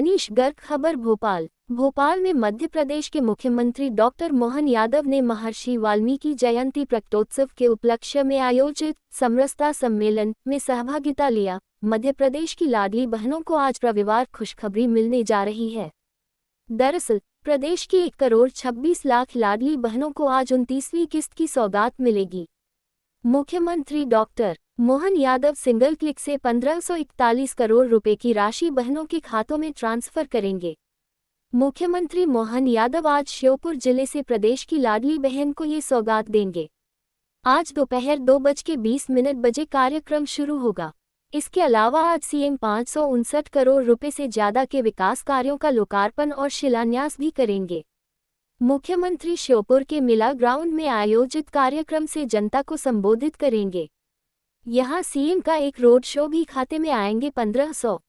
मनीष गर्ग। खबर भोपाल में मध्य प्रदेश के मुख्यमंत्री डॉक्टर मोहन यादव ने महर्षि वाल्मीकि जयंती प्रकटोत्सव के उपलक्ष्य में आयोजित समरसता सम्मेलन में सहभागिता लिया। मध्य प्रदेश की लाडली बहनों को आज रविवार खुशखबरी मिलने जा रही है। दरअसल प्रदेश की 1,26,00,000 लाडली बहनों को आज 29वीं किस्त की सौगात मिलेगी। मुख्यमंत्री doctor Mohan Yadav single click से 1541 करोड़ रुपए की राशि बहनों के खातों में ट्रांसफर करेंगे। मुख्यमंत्री मोहन यादव आज श्योपुर जिले से प्रदेश की लाडली बहन को ये सौगात देंगे। आज दोपहर 2:20 बजे कार्यक्रम शुरू होगा। इसके अलावा आज सीएम 559 करोड़ रुपए से ज्यादा के विकास कार्यों का लोकार्पण और शिलान्यास भी करेंगे। मुख्यमंत्री श्योपुर के मिला ग्राउंड में आयोजित कार्यक्रम से जनता को संबोधित करेंगे। यहां सीएम का एक रोड शो भी खाते में आएंगे 1500।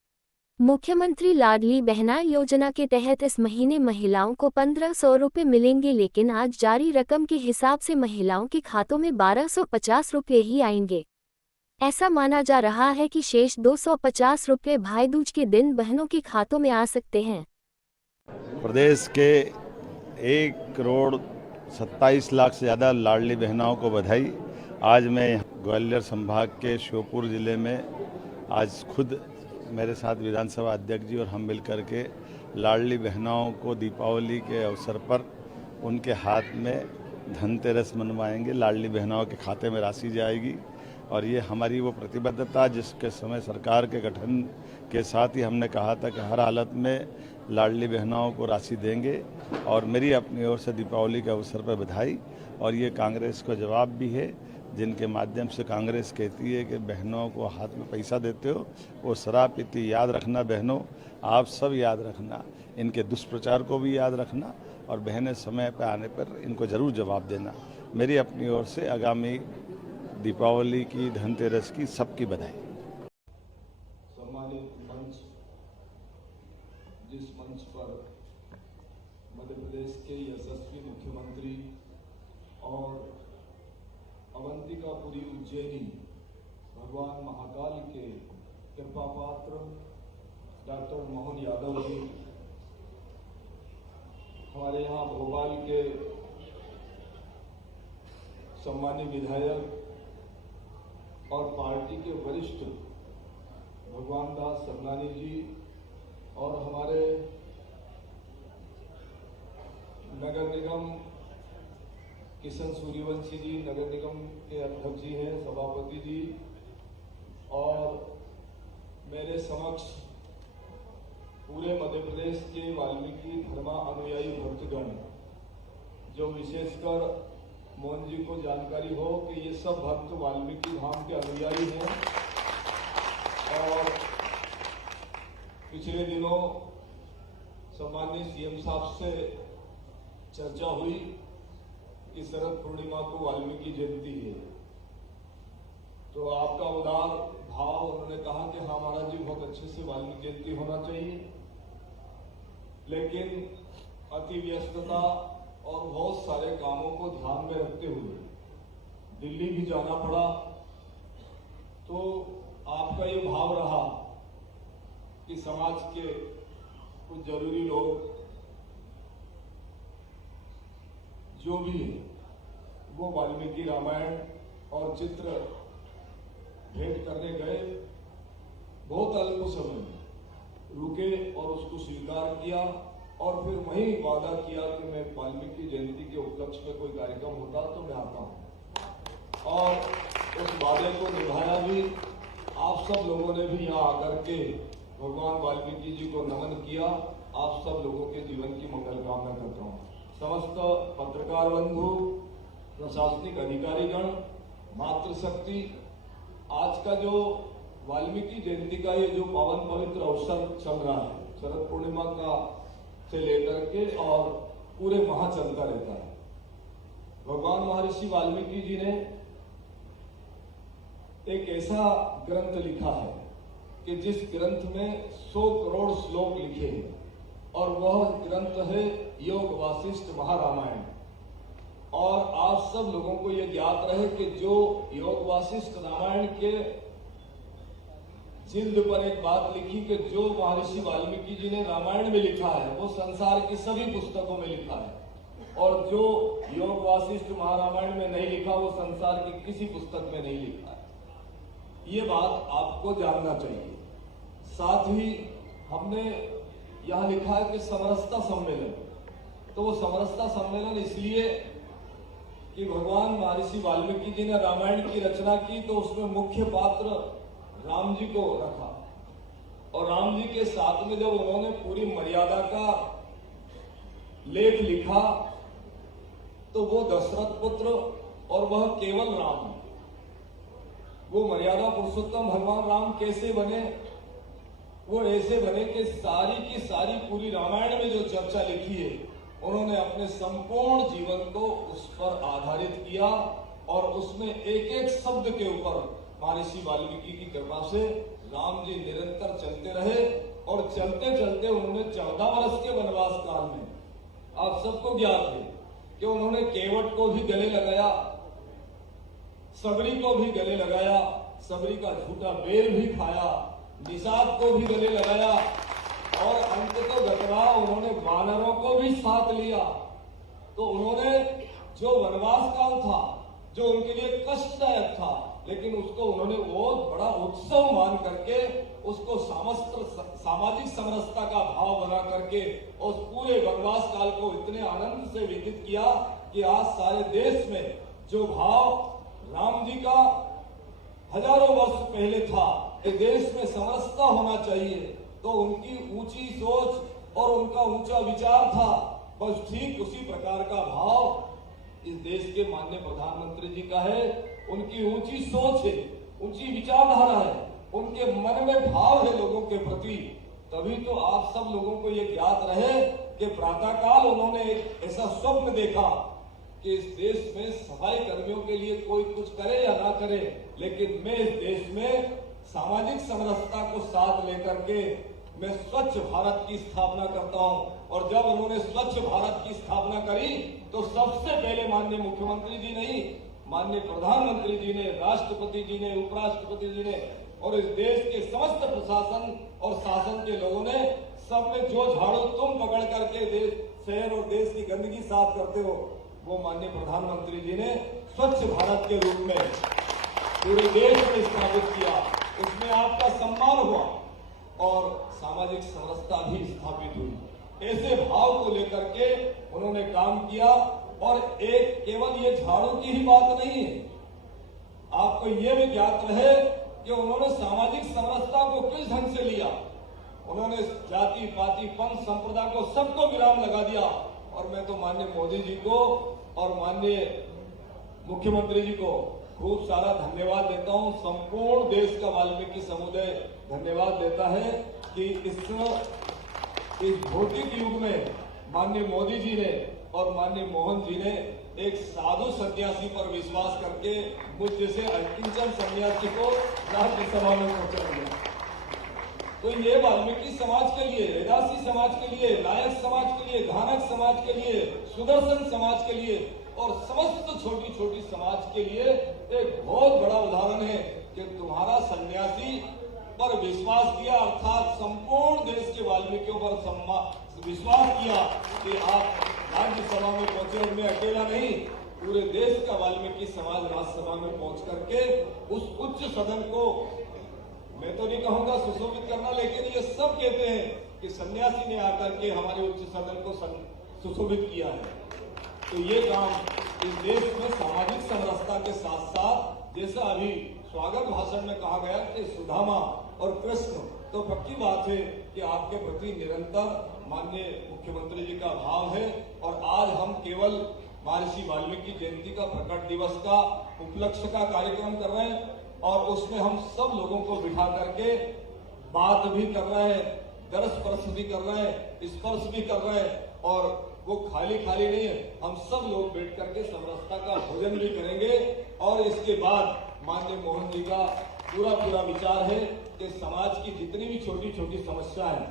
मुख्यमंत्री लाडली बहना योजना के तहत इस महीने महिलाओं को 1500 रुपये मिलेंगे, लेकिन आज जारी रकम के हिसाब से महिलाओं के खातों में 1250 रुपये ही आएंगे। ऐसा माना जा रहा है कि शेष 250 रुपये भाई दूज के दिन बहनों के खातों में आ सकते हैं। प्रदेश के 1,27,00,000 से ज़्यादा लाडली बहनों को बधाई। आज मैं ग्वालियर संभाग के श्योपुर ज़िले में आज खुद मेरे साथ विधानसभा अध्यक्ष जी और हम मिलकर के लाडली बहनों को दीपावली के अवसर पर उनके हाथ में धनतेरस मनवाएंगे। लाडली बहनों के खाते में राशि जाएगी और ये हमारी वो प्रतिबद्धता जिसके समय सरकार के गठन के साथ ही हमने कहा था कि हर हालत में लाडली बहनों को राशि देंगे। और मेरी अपनी ओर से दीपावली के अवसर पर बधाई। और ये कांग्रेस का जवाब भी है, जिनके माध्यम से कांग्रेस कहती है कि बहनों को हाथ में पैसा देते हो, वो शराब पीती। याद रखना बहनों, आप सब याद रखना, इनके दुष्प्रचार को भी याद रखना और बहनें समय पर आने पर इनको ज़रूर जवाब देना। मेरी अपनी ओर से आगामी दीपावली की, धनतेरस की सबकी बधाई। सम्मानित मंच, जिस मंच पर मध्य प्रदेश के यशस्वी मुख्यमंत्री और अवंतिकापुरी उज्जैनी भगवान महाकाल के कृपा पात्र डॉक्टर मोहन यादव जी, हमारे यहाँ भोपाल के सम्मानित विधायक और पार्टी के वरिष्ठ भगवान दास सरनानी जी और हमारे नगर निगम किशन सूर्यवंशी जी, नगर निगम के अध्यक्ष जी हैं, सभापति जी, और मेरे समक्ष पूरे मध्य प्रदेश के वाल्मीकि धर्मा अनुयायी भक्तगण, जो विशेषकर मोहन जी को जानकारी हो कि ये सब भक्त वाल्मीकि धाम के अनुयायी हैं। और पिछले दिनों सम्माननीय सीएम साहब से चर्चा हुई कि शरद पूर्णिमा को वाल्मीकि जयंती है, तो आपका उदार भाव, उन्होंने कहा कि हाँ महाराज जी, बहुत अच्छे से वाल्मीकि जयंती होना चाहिए, लेकिन अति व्यस्तता और बहुत सारे कामों को ध्यान में रखते हुए दिल्ली भी जाना पड़ा। तो आपका ये भाव रहा कि समाज के कुछ जरूरी लोग जो भी है वो वाल्मीकि रामायण और चित्र भेंट करने गए, बहुत अल्प समय में रुके और उसको स्वीकार किया और फिर वहीं वादा किया कि मैं वाल्मीकि जयंती के उपलक्ष्य में कोई कार्यक्रम होता तो मैं आता हूं, और उस वादे को निभाया भी। आप सब लोगों ने भी यहाँ आकर के भगवान वाल्मीकि जी को नमन किया। आप सब लोगों के जीवन की मंगल कामना करता हूँ। समस्त पत्रकार बंधु, प्रशासनिक अधिकारीगण, मातृशक्ति, आज का जो वाल्मीकि जयंती का ये जो पावन पवित्र अवसर चल रहा है, शरद पूर्णिमा का से लेकर के और पूरे माह चलता रहता है। भगवान महर्षि वाल्मीकि जी ने एक ऐसा ग्रंथ लिखा है कि जिस ग्रंथ में 100 करोड़ श्लोक लिखे हैं, और वह ग्रंथ है योग वासिष्ठ महारामायण। और आप सब लोगों को यह ज्ञात रहे कि जो योग वासिष्ठ रामायण के जिल्द पर एक बात लिखी कि जो महर्षि वाल्मीकि जी ने रामायण में लिखा है वो संसार की सभी पुस्तकों में लिखा है, और जो योग वासिष्ठ महारामायण में नहीं लिखा वो संसार की किसी पुस्तक में नहीं लिखा है। ये बात आपको जानना चाहिए। साथ ही हमने यहाँ लिखा है कि समरसता सम्मेलन, तो वो समरसता सम्मेलन इसलिए कि भगवान महर्षि वाल्मीकि जी ने रामायण की रचना की तो उसमें मुख्य पात्र राम जी को रखा, और राम जी के साथ में जब उन्होंने पूरी मर्यादा का लेख लिखा तो वो दशरथ पुत्र और वह केवल राम, वो मर्यादा पुरुषोत्तम भगवान राम कैसे बने? वो ऐसे बने कि सारी की सारी पूरी रामायण में जो चर्चा लिखी है उन्होंने अपने संपूर्ण जीवन को उस पर आधारित किया, और उसमें एक एक शब्द के ऊपर महर्षि वाल्मीकि की कृपा से राम जी निरंतर चलते रहे, और चलते चलते उन्होंने 14 वर्ष के वनवास काल में, आप सबको ज्ञात है कि उन्होंने केवट को भी गले लगाया, सबरी को भी गले लगाया, सबरी का झूठा बेर भी खाया, निषाद को भी गले लगाया, और अंत तो गतरा उन्होंने वानरों को भी साथ लिया। तो उन्होंने जो वनवास काल था जो उनके लिए कष्टदायक था, लेकिन उसको उन्होंने बहुत बड़ा उत्सव मान करके उसको सामाजिक समरसता का भाव बना करके उस पूरे वनवास काल को इतने आनंद से व्यतीत किया कि आज सारे देश में जो भाव राम जी का हजारों वर्ष पहले था कि देश में समरसता होना चाहिए, तो उनकी ऊंची सोच और उनका ऊंचा विचार था, बस ठीक उसी प्रकार का भाव इस देश के माननीय प्रधानमंत्री जी का है। उनकी ऊंची सोच है, ऊंची विचारधारा है, उनके मन में भाव है लोगों के प्रति। तभी तो आप सब लोगों को ये ज्ञात रहे कि प्रातःकाल उन्होंने एक ऐसा स्वप्न देखा कि इस देश में सफाई कर्मियों के लिए कोई कुछ करे या ना करे, लेकिन मैं इस देश में सामाजिक समरसता को साथ लेकर के मैं स्वच्छ भारत की स्थापना करता हूं। और जब उन्होंने स्वच्छ भारत की स्थापना करी तो सबसे पहले माननीय मुख्यमंत्री जी नहीं, माननीय प्रधानमंत्री जी ने, राष्ट्रपति जी ने, उपराष्ट्रपति जी ने और इस देश के समस्त प्रशासन और शासन के लोगों ने सबने जो झाड़ू तुम पकड़ करके देश, शहर और देश की गंदगी साफ करते हो, वो माननीय प्रधानमंत्री जी ने स्वच्छ भारत के रूप में पूरे देश में स्थापित किया। उसमें आपका सम्मान हुआ और सामाजिक समरसता भी स्थापित हुई। ऐसे भाव को लेकर के उन्होंने काम किया, और एक केवल ये झाड़ू की ही बात नहीं है, आपको ये भी ज्ञात रहे कि उन्होंने सामाजिक समरसता को किस ढंग से लिया। उन्होंने जाति पाति पंथ संप्रदाय को सबको विराम लगा दिया, और मैं तो माननीय मोदी जी को और माननीय मुख्यमंत्री जी को खूब सारा धन्यवाद देता हूं। संपूर्ण देश का वाल्मीकि समुदाय धन्यवाद देता है कि इस भौतिक युग में माननीय मोदी जी ने और माननीय मोहन जी ने एक साधु सन्यासी पर विश्वास करके मुझ जैसे अकिंचन सन्यासी को राज्यसभा में पहुंचा दिया। तो ये वाल्मीकि समाज के लिए, रैदासी समाज के लिए, लायक समाज के लिए, घानक समाज के लिए, सुदर्शन समाज के लिए और समस्त छोटी छोटी समाज के लिए एक बहुत बड़ा उदाहरण है कि तुम्हारा सन्यासी पर विश्वास किया, अर्थात संपूर्ण देश के वाल्मीकियों पर विश्वास किया कि आप राज्यसभा में पहुंचे। और मैं अकेला नहीं, पूरे देश का वाल्मीकि समाज राज्यसभा में पहुंच करके उस उच्च सदन को, मैं तो नहीं कहूंगा सुशोभित करना, लेकिन ये सब कहते हैं कि सन्यासी ने आकर के हमारे उच्च सदन को सुशोभित किया है। तो ये काम इस देश में सामाजिक समरसता के साथ साथ, जैसा अभी स्वागत भाषण में कहा गया कि सुदामा और कृष्ण, तो पक्की बात है कि आपके प्रति निरंतर माननीय मुख्यमंत्री जी का भाव है। और आज हम केवल महर्षि वाल्मीकि जयंती का प्रकट दिवस का उपलक्ष्य का कार्यक्रम कर रहे हैं, और उसमें हम सब लोगों को बिठा करके बात भी कर रहे हैं, दर्श स्पर्श भी कर रहे हैं, स्पर्श भी कर रहे हैं, और वो खाली खाली नहीं है, हम सब लोग बैठ करके समरसता का भोजन भी करेंगे। और इसके बाद माननीय मोहन जी का पूरा विचार है कि समाज की जितनी भी छोटी छोटी समस्या है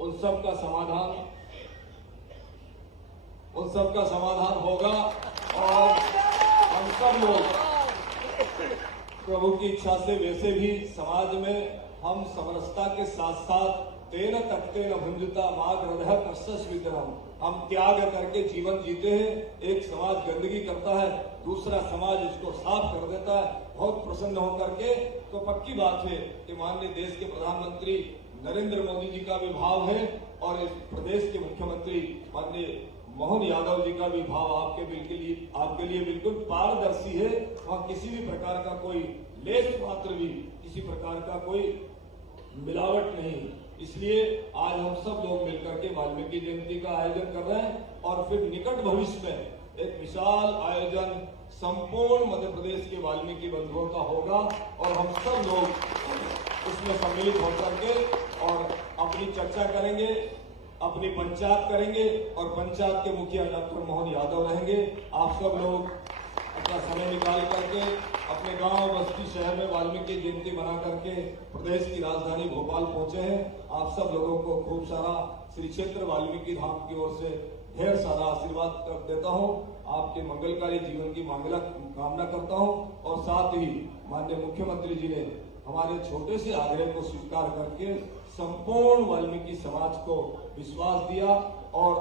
उन सब का समाधान होगा, और हम सब लोग प्रभु की इच्छा से वैसे भी समाज में हम समरसता के साथ साथ तेन तक्तेन भुंजता माग हृदय कस्य विग्रहम, हम त्याग करके जीवन जीते हैं। एक समाज गंदगी करता है, दूसरा समाज इसको साफ कर देता है, बहुत प्रसन्न होकर के। तो पक्की बात है कि माननीय देश के प्रधानमंत्री नरेंद्र मोदी जी का भी भाव है और इस प्रदेश के मुख्यमंत्री माननीय मोहन यादव जी का भी भाव आपके लिए बिल्कुल पारदर्शी है। वहाँ किसी भी प्रकार का कोई लेस मात्र भी किसी प्रकार का कोई मिलावट नहीं। इसलिए आज हम सब लोग मिलकर के वाल्मीकि जयंती का आयोजन कर रहे हैं और फिर निकट भविष्य में एक विशाल आयोजन संपूर्ण मध्य प्रदेश के वाल्मीकि बंधुओं का होगा और हम सब लोग उसमें सम्मिलित होकर के और अपनी चर्चा करेंगे, अपनी पंचायत करेंगे और पंचायत के मुखिया डॉक्टर मोहन यादव रहेंगे। आप सब लोग अपना समय निकाल करके अपने गांव बस्ती शहर में वाल्मीकि जयंती बना करके प्रदेश की राजधानी भोपाल पहुंचे हैं। आप सब लोगों को खूब सारा श्री क्षेत्र वाल्मीकि धाम की ओर से ढेर सारा आशीर्वाद देता हूं। आपके मंगलकारी जीवन की कामना करता हूं और साथ ही माननीय मुख्यमंत्री जी ने हमारे छोटे से आग्रह को स्वीकार करके संपूर्ण वाल्मीकि समाज को विश्वास दिया और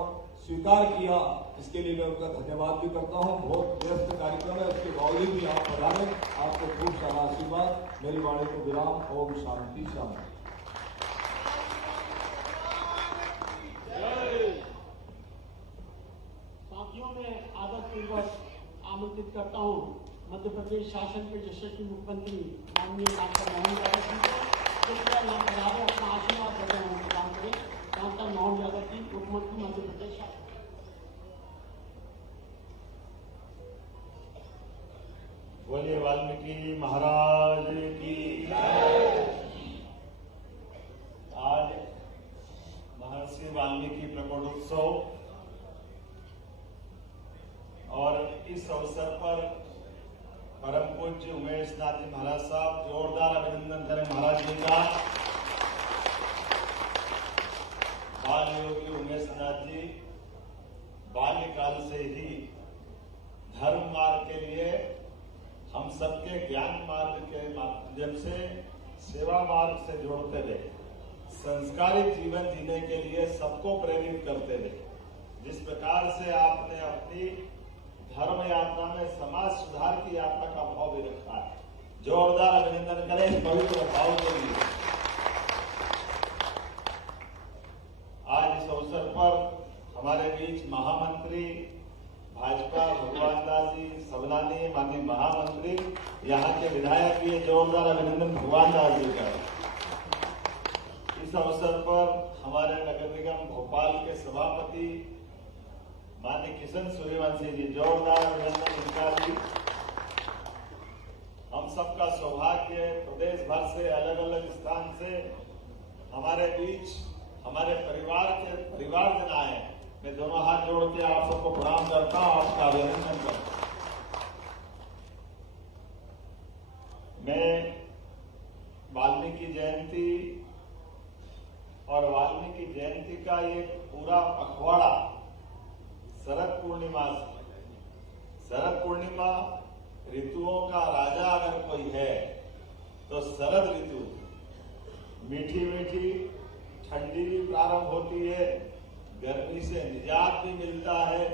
स्वीकार किया। इसके लिए मैं उनका धन्यवाद भी करता हूं। बहुत व्यस्त कार्यक्रम है, उसके बावजूद भी आप पधारे। आपको खूब सारा आशीर्वाद। मेरी वाणी को विराम। ओम शांति शांति। साथियों में आदरपूर्वक आमंत्रित करता हूं मध्य प्रदेश शासन के यशस्वी मुख्यमंत्री माननीय डॉक्टर मोहन यादव जी को। कृपया यहाँ पर आगे अपना आशीर्वाद देते हैं प्रदान करें। डॉक्टर मोहन यादव जी, मुख्यमंत्री मध्य प्रदेश शासन। बोलिए वाल्मीकि महाराज की जय। आज महर्षि वाल्मीकि प्रकटोत्सव और इस अवसर पर परम पूज्य उमेश नाथ जी महाराज साहब, जोरदार अभिनंदन करें महाराज जी का। बाल योगी उमेश नाथ जी बाल्यकाल से ही धर्म मार्ग के लिए हम सबके ज्ञान मार्ग के माध्यम से सेवा मार्ग से जोड़ते रहे, संस्कारित जीवन जीने के लिए सबको प्रेरित करते रहे। जिस प्रकार से आपने अपनी धर्म यात्रा में समाज सुधार की यात्रा का भाव भी रखा है, जोरदार अभिनंदन करें इस पवित्र भाव के लिए। आज इस अवसर पर हमारे बीच महामंत्री भाजपा भगवान दास जी सबलानी, माननीय महामंत्री, यहाँ के विधायक भी, जोरदार अभिनंदन भगवान दास जी का। इस अवसर पर हमारे नगर निगम भोपाल के सभापति माननीय किशन सूर्यवंशी जी, जोरदार अभिनंदन इनका भी। हम सबका सौभाग्य प्रदेश भर से अलग अलग स्थान से हमारे बीच हमारे परिवारजन आए। मैं दोनों हाथ जोड़ के आप सबको प्रणाम करता हूं, आपका अभिनंदन करता हूं। मैं वाल्मीकि जयंती और वाल्मीकि जयंती का ये पूरा पखवाड़ा शरद पूर्णिमा से, शरद पूर्णिमा ऋतुओं का राजा अगर कोई है तो शरद ऋतु, मीठी मीठी ठंडी भी प्रारंभ होती है, गर्मी से निजात भी मिलता है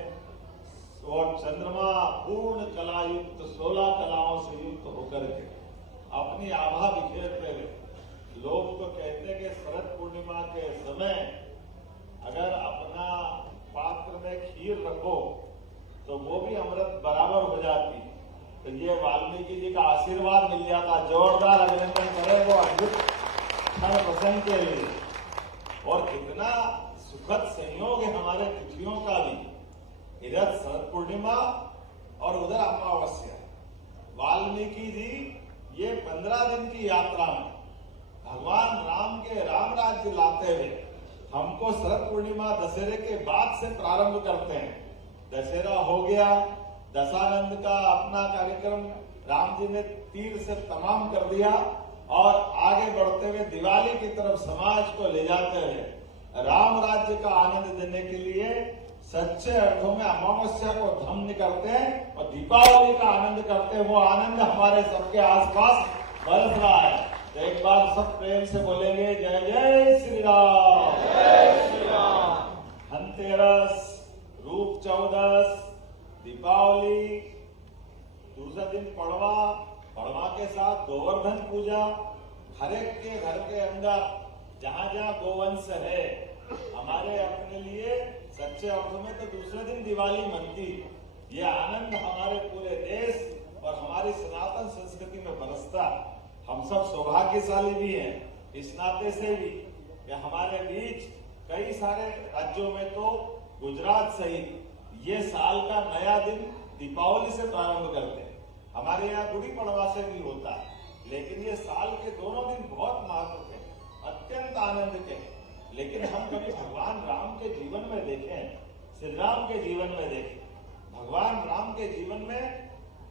और चंद्रमा पूर्ण कला युक्त 16 कलाओं से युक्त होकर के अपनी आभा बिखेरते रहे। लोग तो कहते हैं कि शरद पूर्णिमा के समय अगर अपना पात्र में खीर रखो तो वो भी अमृत बराबर हो जाती। तो ये वाल्मीकि जी का आशीर्वाद मिल जाता। जोरदार अभिनंदन करें वो अद्भुत क्षण प्रसंग के लिए। और कितना सुखद संयोग है हमारे तिथियों का भी, इधर शरद पूर्णिमा और उधर अमावस्या। वाल्मीकि जी ये 15 दिन की यात्रा में भगवान राम के राम राज्य लाते हुए हमको शरद पूर्णिमा दशहरे के बाद से प्रारंभ करते हैं। दशहरा हो गया, दशानंद का अपना कार्यक्रम राम जी ने तीर से तमाम कर दिया और आगे बढ़ते हुए दिवाली की तरफ समाज को ले जाते हुए राम राज्य का आनंद देने के लिए सच्चे अर्थों में अमावस्या को धम्म करते हैं और दीपावली का आनंद करते हैं। वो आनंद हमारे सबके आसपास बरस रहा है। तो एक बार सब प्रेम से बोलेंगे जय जय श्री राम। जय श्री राम। धनतेरस, रूप चौदस, दीपावली, दूसरा दिन पड़वा, पड़वा के साथ गोवर्धन पूजा, हर एक के घर के अंदर जहाँ जहाँ गोवंश है, हमारे अपने लिए सच्चे अर्थों में तो दूसरे दिन दिवाली मनती। ये आनंद हमारे पूरे देश और हमारी सनातन संस्कृति में बरसता। हम सब सौभाग्यशाली भी हैं इस नाते से भी कि हमारे बीच कई सारे राज्यों में तो गुजरात सहित ये साल का नया दिन दीपावली से प्रारंभ करते हैं। हमारे यहाँ गुड़ी पड़वा से भी होता है, लेकिन ये साल के दोनों दिन बहुत महत्व के, अत्यंत आनंद के। लेकिन हम कभी भगवान राम के जीवन में देखें, श्री राम के जीवन में देखें, भगवान राम के जीवन में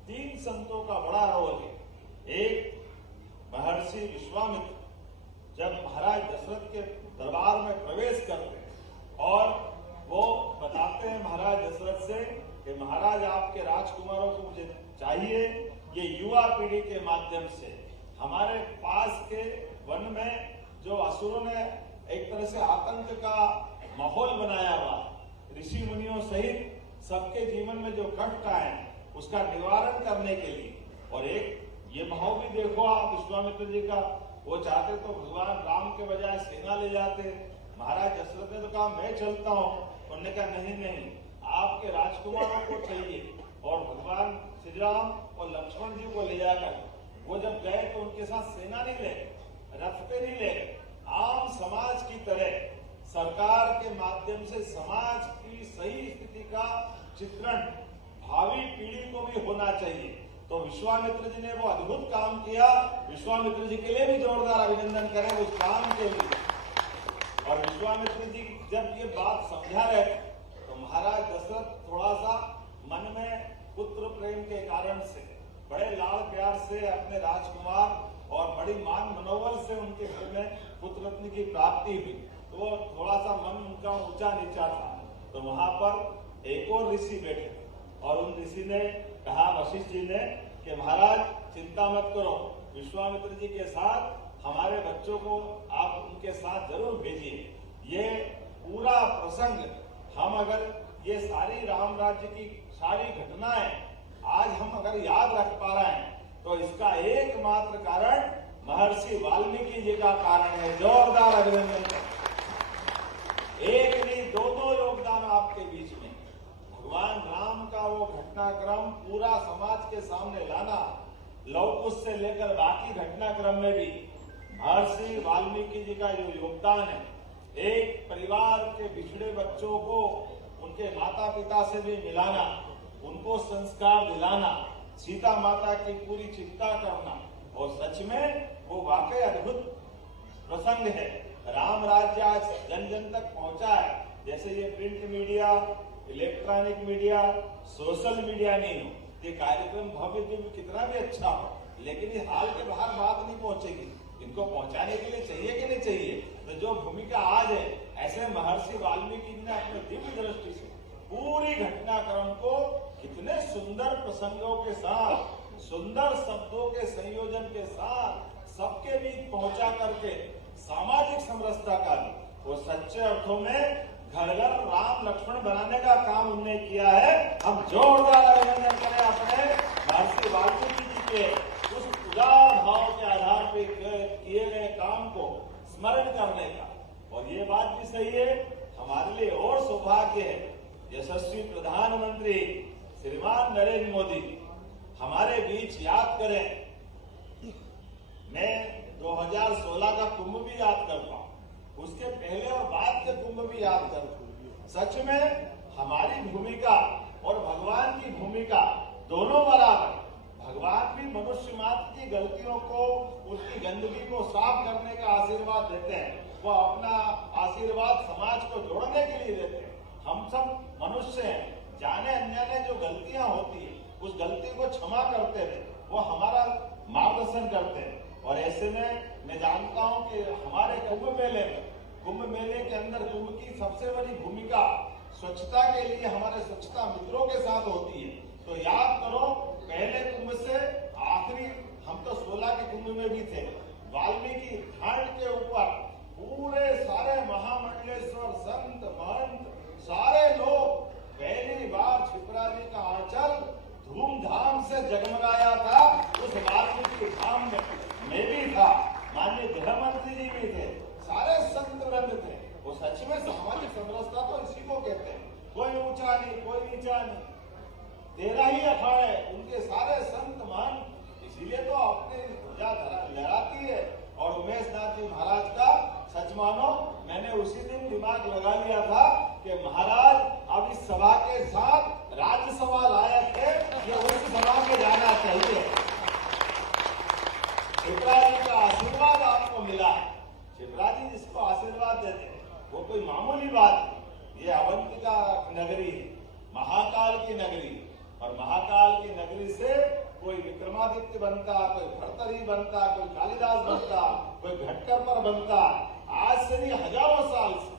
3 संतों का बड़ा रोल है। एक महर्षि विश्वामित्र जब महाराज दशरथ के दरबार में प्रवेश करते हैं और वो बताते हैं महाराज दशरथ से कि महाराज आपके राजकुमारों को मुझे चाहिए, ये युवा पीढ़ी के माध्यम से हमारे पास के वन में जो असुरों ने एक तरह से आतंक का माहौल बनाया हुआ, ऋषि मुनियों सहित सबके जीवन में जो कष्ट आए उसका निवारण करने के लिए। और एक ये भाव भी देखो आप विश्वामित्र जी का, वो चाहते तो भगवान राम के बजाय सेना ले जाते। महाराज दशरथ ने तो कहा मैं चलता हूँ, उन्होंने कहा नहीं नहीं, आपके राजकुमारों को चाहिए। और भगवान श्री राम और लक्ष्मण जी को ले जाकर वो जब गए तो उनके साथ सेना नहीं ले, रथ पे नहीं ले, आम समाज की तरह सरकार के माध्यम से समाज की सही स्थिति का चित्रण भावी पीढ़ी को भी होना चाहिए। तो विश्वामित्र जी ने वो अद्भुत काम किया। विश्वामित्र जी के लिए भी जोरदार अभिनंदन करें उस काम के लिए। और विश्वामित्र जी जब ये बात समझा रहे तो महाराज दशरथ थोड़ा सा मन में पुत्र प्रेम के कारण से बड़े लाड़ प्यार से अपने राजकुमार और बड़ी मान मनोबल से उनके घर में पुत्र रत्न की प्राप्ति हुई, तो थोड़ा सा मन उनका ऊंचा नीचा था। तो वहां पर एक और ऋषि बैठे और उन ऋषि ने कहा वशिष्ठ जी ने कि महाराज चिंता मत करो, विश्वामित्र जी के साथ हमारे बच्चों को आप उनके साथ जरूर भेजिए। ये पूरा प्रसंग हम अगर ये सारी राम राज्य की सारी घटनाएं आज हम अगर याद रख पा रहे हैं तो इसका एकमात्र कारण महर्षि वाल्मीकि जी का कारण है। जोरदार अभिनंदन। एक नहीं दो योगदान आपके बीच में। भगवान राम का वो घटनाक्रम पूरा समाज के सामने लाना, लव कुश से लेकर बाकी घटनाक्रम में भी महर्षि वाल्मीकि जी का जो योगदान है, एक परिवार के बिछड़े बच्चों को उनके माता पिता से भी मिलाना, उनको संस्कार दिलाना, सीता माता की पूरी चिंता करना, और सच में वो वाकई अद्भुत प्रसंग है। राम राज्य आज जन जन तक पहुंचा है। जैसे ये print media, electronic media, social media नहीं हो, ये कार्यक्रम भव्य दिव्य कितना भी अच्छा हो, लेकिन ये हाल के बाहर बात नहीं पहुंचेगी। इनको पहुंचाने के लिए चाहिए कि नहीं चाहिए? तो जो भूमिका आज है, ऐसे महर्षि वाल्मीकि ने अपने दिव्य दृष्टि से पूरी घटनाक्रम को कितने सुंदर प्रसंगों के साथ, सुंदर शब्दों के संयोजन के साथ सबके बीच पहुंचा करके सामाजिक समरसता का वो सच्चे अर्थों में घर घर राम लक्ष्मण बनाने का काम उन्होंने किया है। हम जोरदार अभिनंदन करें अपने महर्षि वाल्मीकि जी के उस उदार भाव के आधार पर किए गए काम को स्मरण करने का। और ये बात भी सही है, हमारे लिए और सौभाग्य है यशस्वी प्रधानमंत्री श्रीमान नरेंद्र मोदी हमारे बीच याद करें। मैं 2016 का कुंभ भी याद करता हूँ, उसके पहले और बाद के कुंभ भी याद करता हूँ। सच में हमारी भूमिका और भगवान की भूमिका दोनों बराबर। भगवान भी मनुष्य मात्र की गलतियों को, उसकी गंदगी को साफ करने का आशीर्वाद देते हैं। वो अपना आशीर्वाद समाज को जोड़ने के लिए देते हैं। हम सब मनुष्य हैं, जाने अनजाने जो गलतियां होती है उस गलती को क्षमा करते हैं, वो हमारा मार्गदर्शन करते हैं। और ऐसे में मैं जानता हूं कि हमारे कुंभ मेले के अंदर कुंभ की सबसे बड़ी भूमिका स्वच्छता के लिए हमारे स्वच्छता मित्रों के साथ होती है। तो याद करो, पहले कुंभ से आखिरी, हम तो 16 के कुंभ में भी थे, वाल्मीकि खंड के ऊपर पूरे सारे महामंडलेश्वर संत महंत सारे लोग पहली बार क्षिप्रा जी का आंचल धूमधाम से जगमगाया था। उस वाल्मीकि धाम में मैं भी था, माननीय गृह मंत्री जी भी थे, सारे संत वृंद थे। वो सच में सामाजिक समरसता तो इसी को कहते हैं, कोई ऊंचा नहीं कोई नीचा नहीं, 13 ही अखाड़े उनके सारे संत महंत, इसीलिए तो अपनी ध्वजा लहराती है। और उमेश नाथ जी महाराज का सच मानो मैंने उसी दिन दिमाग लगा लिया था कि महाराज अब इस सभा के साथ राज्यसभा लायक है, ये उस सभा में जाना चाहिए। शिवराज जी का आशीर्वाद आपको मिला है। शिवराज जी जिसको आशीर्वाद देते हैं वो कोई मामूली बात नहीं। ये अवंतिका नगरी है, महाकाल की नगरी, और महाकाल की नगरी से कोई विक्रमादित्य बनता, कोई भर्तरी बनता, कोई कालिदास बनता, कोई घटकर पर बनता। आज से नहीं हजारों साल से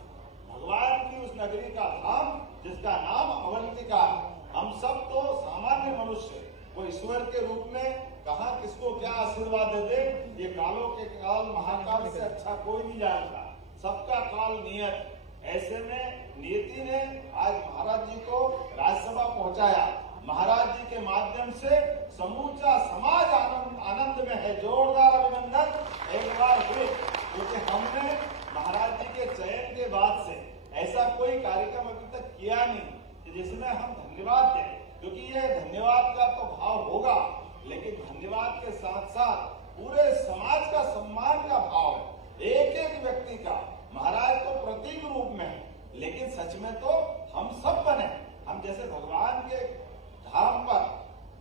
भगवान की उस नगरी का धाम जिसका नाम अवंतिका है। हम सब तो सामान्य मनुष्य, वो ईश्वर के रूप में कहाँ किसको क्या आशीर्वाद दे दे, ये कालों के काल महाकाल से अच्छा कोई नहीं जानता। सबका काल नियत। ऐसे में नियति ने आज महाराज जी को राज्यसभा पहुंचाया। महाराज जी के माध्यम से समूचा समाज आनंद में है। जोरदार अभिनंदन एक बार फिर, क्योंकि हमने महाराज जी के चयन के बाद से ऐसा कोई कार्यक्रम अभी तक किया नहीं जिसमें हम धन्यवाद दें, क्योंकि ये धन्यवाद का तो भाव होगा, लेकिन धन्यवाद के साथ साथ पूरे समाज का सम्मान का भाव है, एक एक व्यक्ति का। महाराज तो प्रतीक रूप में है, लेकिन सच में तो हम सब बने। हम जैसे भगवान के धाम पर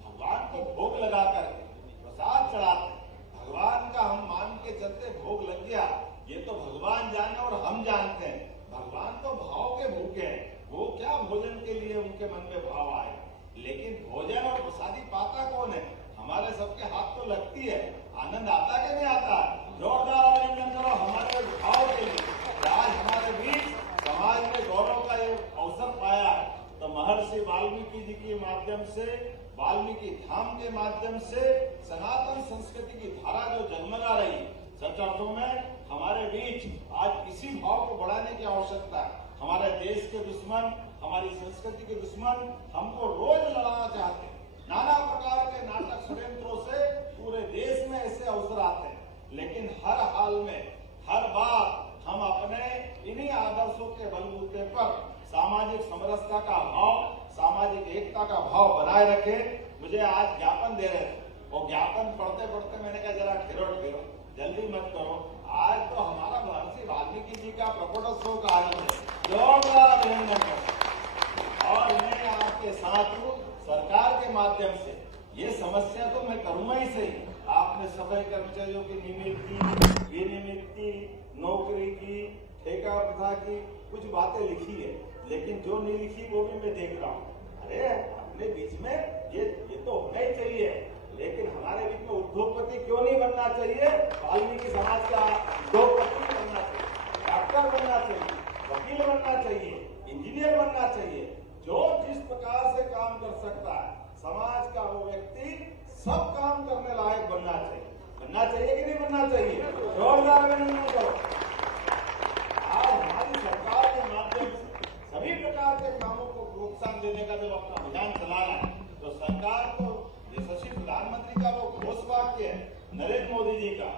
भगवान को भोग लगा करके प्रसाद चढ़ाते, भगवान का हम मान के चलते भोग लग गया, ये तो भगवान जाने और हम जानते हैं। भगवान तो भाव के भूखे हैं, वो क्या भोजन के लिए उनके मन में भाव आए, लेकिन भोजन और प्रसादी पाता कौन है? हमारे सबके हाथ तो लगती है। आनंद आता कि नहीं आता? जोरदार अभिनंदन करो हमारे भाव के लिए। आज हमारे बीच समाज में गौरव का ये अवसर पाया है, तो महर्षि वाल्मीकि जी के माध्यम से, वाल्मीकि धाम के माध्यम से सनातन संस्कृति की धारा जो जगमगा रही, सच अर्थों में हमारे बीच आज इसी भाव को बढ़ाने की आवश्यकता है। हमारे देश के दुश्मन, हमारी संस्कृति के दुश्मन हमको रोज लड़ाना चाहते हैं। नाना प्रकार के नाटक षड्यंत्रों से पूरे देश में ऐसे अवसर आते हैं, लेकिन हर हाल में हर बार हम अपने इन्हीं आदर्शों के बलबूते पर सामाजिक समरसता का भाव, सामाजिक एकता का भाव बनाए रखे। मुझे आज ज्ञापन दे रहे थे, और ज्ञापन पढ़ते पढ़ते मैंने कहा जरा ठहरो, जल्दी मत करो। आज तो हमारा महर्षि वाल्मीकि जी का प्रकटोत्सव का आनंद है, जोरदार अभिनंदन करो। और मैं आपके साथ हूँ सरकार के माध्यम से। ये समस्या तो मैं करूंगा ही सही। आपने सफाई कर्मचारियों की नियमित, विनियमित, नौकरी की, ठेका प्रथा की कुछ बातें लिखी है, लेकिन जो नहीं लिखी वो भी मैं देख रहा हूँ। अरे अपने बीच में ये तो होना ही चाहिए, लेकिन हमारे बीच में उद्योगपति क्यों नहीं बनना चाहिए? वाल्मीकि समाज का उद्योगपति बनना चाहिए, डॉक्टर बनना चाहिए, वकील बनना चाहिए, इंजीनियर बनना चाहिए। जो जिस प्रकार से काम कर सकता है, समाज का वो व्यक्ति सब काम करने लायक बनना चाहिए। बनना चाहिए कि नहीं बनना चाहिए? जोरदार अभिनंदन करो। आज हमारी सरकार के माध्यम से सभी प्रकार के कामों को प्रोत्साहन देने का जब अपना अभियान चला रहा है, तो सरकार को यशस्वी प्रधानमंत्री का वो घोष वाक्य है नरेंद्र मोदी जी का,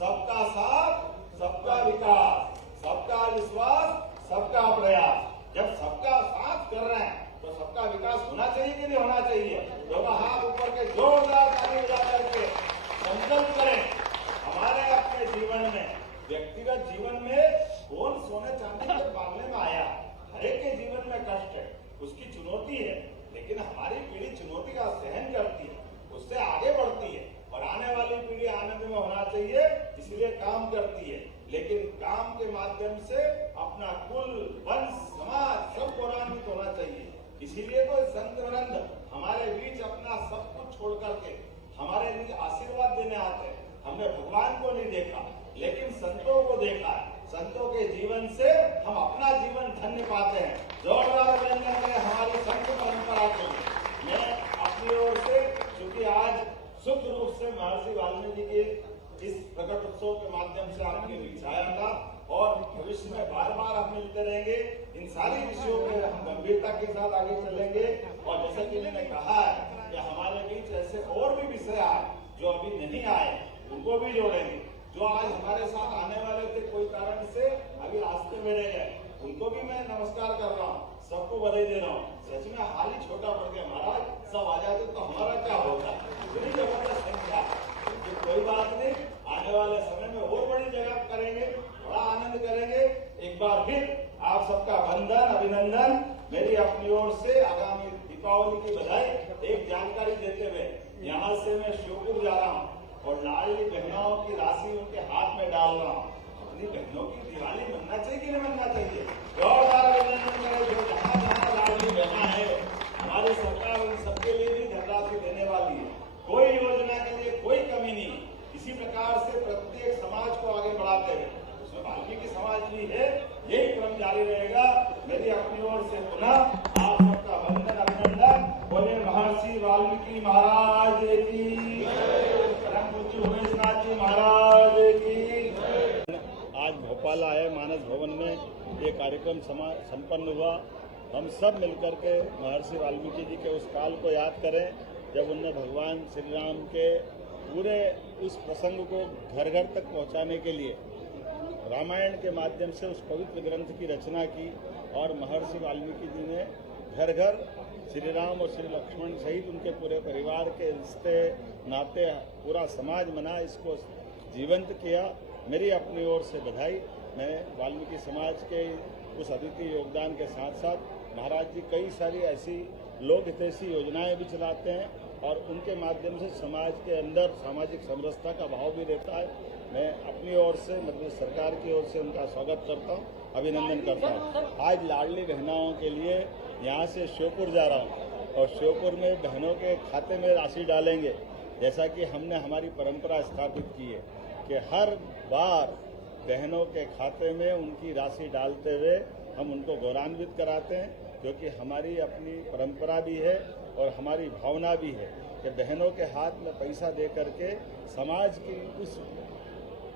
सबका साथ सबका विकास, सबका विश्वास, सबका प्रयास। जब सबका साथ कर रहे हैं तो सबका विकास होना चाहिए कि नहीं होना चाहिए? दोनों हाथ ऊपर के जोरदार ताली बजा करके संकल्प करें। हमारे अपने जीवन में, व्यक्तिगत जीवन में कौन सोने चांदी के मामले में आया? हर एक के जीवन में कष्ट है, उसकी चुनौती है, लेकिन हमारी पीढ़ी चुनौती का सहन करती है, उससे आगे बढ़ती है, और आने वाली पीढ़ी आनंद में होना चाहिए, इसलिए काम करती है। लेकिन काम के माध्यम से अपना कुल, वंश, समाज सब गौरवान्वित होना चाहिए। इसीलिए तो संत वृंद हमारे बीच अपना सब कुछ छोड़ करके हमारे लिए आशीर्वाद देने आते हैं। हमने भगवान को नहीं देखा, लेकिन संतों को देखा है। संतों के जीवन से हम अपना जीवन धन्य पाते हैं। जोरदार अभिनंदन करें हमारी संत परंपरा को। मैं अपनी ओर से, क्योंकि आज शुद्ध रूप से महर्षि वाल्मीकि जी के इस प्रकट उत्सव के माध्यम से आपके बीच आया था और भविष्य में बार बार हम मिलते रहेंगे। इन सारी विषयों पे हम गंभीरता के साथ आगे चलेंगे और जैसा कि मैंने कहा है कि हमारे बीच ऐसे और भी विषय आए जो अभी नहीं आए, उनको भी जोड़ेंगे। जो आज हमारे साथ आने वाले थे कोई कारण से अभी रास्ते में रह गए, उनको भी मैं नमस्कार कर रहा हूँ, सबको बधाई दे रहा हूँ। सच में हाल ही छोटा पड़ गया महाराज, सब आ जाते तो हमारा क्या होता। बड़ी जबरदस्त संख्या, कोई बात नहीं, आने वाले समय में और बड़ी जगह करेंगे, बड़ा आनंद करेंगे। एक बार फिर आप सबका वंदन, अभिनंदन। मेरी अपनी ओर से आगामी दीपावली की बधाई। एक जानकारी देते हुए यहाँ से मैं श्योपुर जा रहा हूँ और लाडली बहनों की राशि उनके हाथ में डाल रहा हूँ। अपनी बहनों की दिवाली मनना चाहिए कि नहीं मनना चाहिए? जोरदार अभिनंदन करें। जो जहाँ जहाँ लाडली बहना है, हमारी सरकार उन सबके लिए भी धनराशि देने वाली है। कोई योजना के लिए कोई कमी नहीं। इसी प्रकार से प्रत्येक समाज को आगे बढ़ाते हुए उसमें वाल्मीकि समाज भी है, यही क्रम जारी रहेगा। मेरी अपनी ओर से पुनः आप सबका वंदन, अभिनंदन। बोले महर्षि वाल्मीकि महाराज की, परम पूज्य उमेशनाथ जी महाराज की। आज भोपाल आए मानस भवन में ये कार्यक्रम संपन्न हुआ। हम सब मिलकर के महर्षि वाल्मीकि जी के उस काल को याद करें जब उन्होंने भगवान श्री राम के पूरे उस प्रसंग को घर घर तक पहुंचाने के लिए रामायण के माध्यम से उस पवित्र ग्रंथ की रचना की। और महर्षि वाल्मीकि जी ने घर घर श्री राम और श्री लक्ष्मण सहित उनके पूरे परिवार के रिश्ते नाते पूरा समाज मना, इसको जीवंत किया। मेरी अपनी ओर से बधाई। मैं वाल्मीकि समाज के उस अद्वितीय योगदान के साथ साथ महाराज जी कई सारी ऐसी लोक हितैषी योजनाएं भी चलाते हैं और उनके माध्यम से समाज के अंदर सामाजिक समरसता का भाव भी रहता है। मैं अपनी ओर से मतलब सरकार की ओर से उनका स्वागत करता हूं, अभिनंदन करता हूं। आज लाडली बहनों के लिए यहां से श्योपुर जा रहा हूं और श्योपुर में बहनों के खाते में राशि डालेंगे। जैसा कि हमने हमारी परंपरा स्थापित की है कि हर बार बहनों के खाते में उनकी राशि डालते हुए हम उनको गौरवान्वित कराते हैं, क्योंकि हमारी अपनी परंपरा भी है और हमारी भावना भी है कि बहनों के हाथ में पैसा दे करके समाज की उस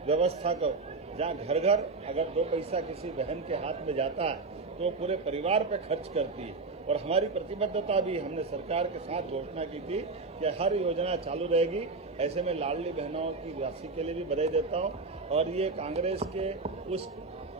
व्यवस्था को, जहाँ घर घर अगर 2 पैसा किसी बहन के हाथ में जाता है तो पूरे परिवार पे खर्च करती है। और हमारी प्रतिबद्धता भी, हमने सरकार के साथ घोषणा की थी कि हर योजना चालू रहेगी। ऐसे में लाडली बहनों की राशि के लिए भी बधाई देता हूँ। और ये कांग्रेस के उस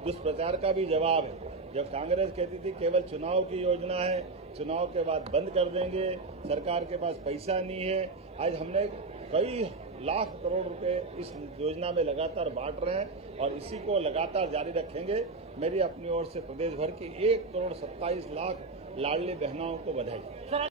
दुष्प्रचार का भी जवाब है। जब कांग्रेस कहती थी केवल चुनाव की योजना है, चुनाव के बाद बंद कर देंगे, सरकार के पास पैसा नहीं है, आज हमने कई लाख करोड़ रुपए इस योजना में लगातार बांट रहे हैं और इसी को लगातार जारी रखेंगे। मेरी अपनी ओर से प्रदेश भर की 1,27,00,000 लाडली बहनों को बधाई।